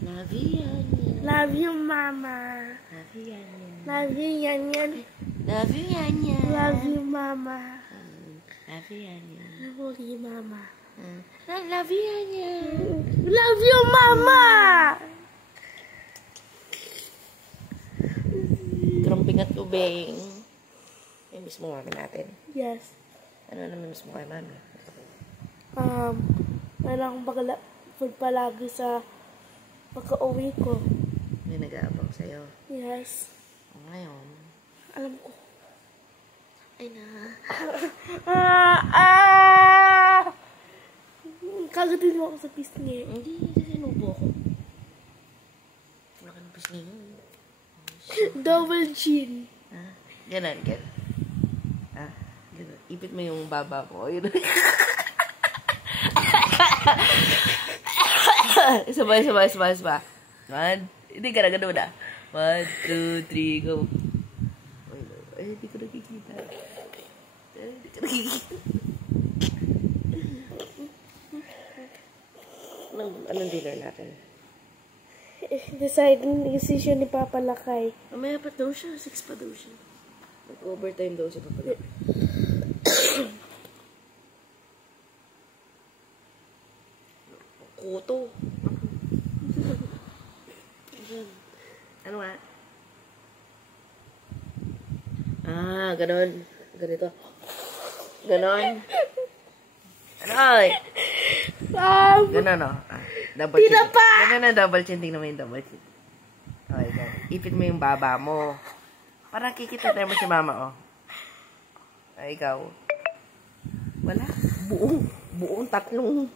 Love you, Yan. Love you, Mama. Love you, Yan. Love you, Yan Yan. Love you, Yan. Love you, Mama. Love you, Yan. Love you, Mama. Love you, Yan. Love you, Mama. Trumping at tubing. May miss mo mami natin. Yes. Ano naman miss mo kay mami? Kailangan kong palagi sa pagka-uwi ko. May nag-aabang sa'yo. Yes. Ngayon. Alam ko. Ay na. Kagatin mo ako sa pisngi. Hindi sinubo ako. Wala ka ng pisngi yun. Double chin. Ganon, ganon. Ganon. Ipit mo yung baba mo. Sabay. Hindi ka na gano'n na. 1, 2, 3, go. Ay, hindi ko nakikita. Anong dinner natin? Decision ni Papa Lakay. Mamaya pa daw siya. 6 pa daw siya. Mag-overtime daw siya Papa Lakay. Kuto. Ano nga? Ganon. Ganito. Ganon. Ano? Ganon, no? Double chin. Ganon na double chin. Tingnan mo yung double chin. Okay, go. Ipit mo yung baba mo. Parang kikita tayo mo si mama, oh. Ay, ikaw. Wala. Buong tatlong.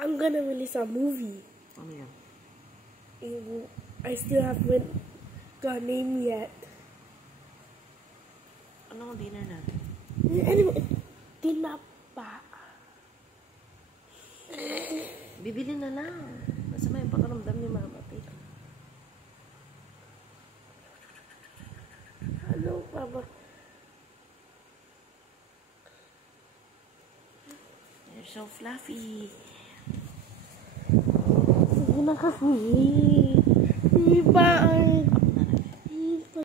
I'm gonna release a movie. Ano yan? I still haven't got a name yet. Ano ang dinner natin? Anyway, tinapa. Bibili na lang. Masama yung pakaramdam ni mama. Ano, Papa? You're so fluffy. Sige na kasi. Di ba ang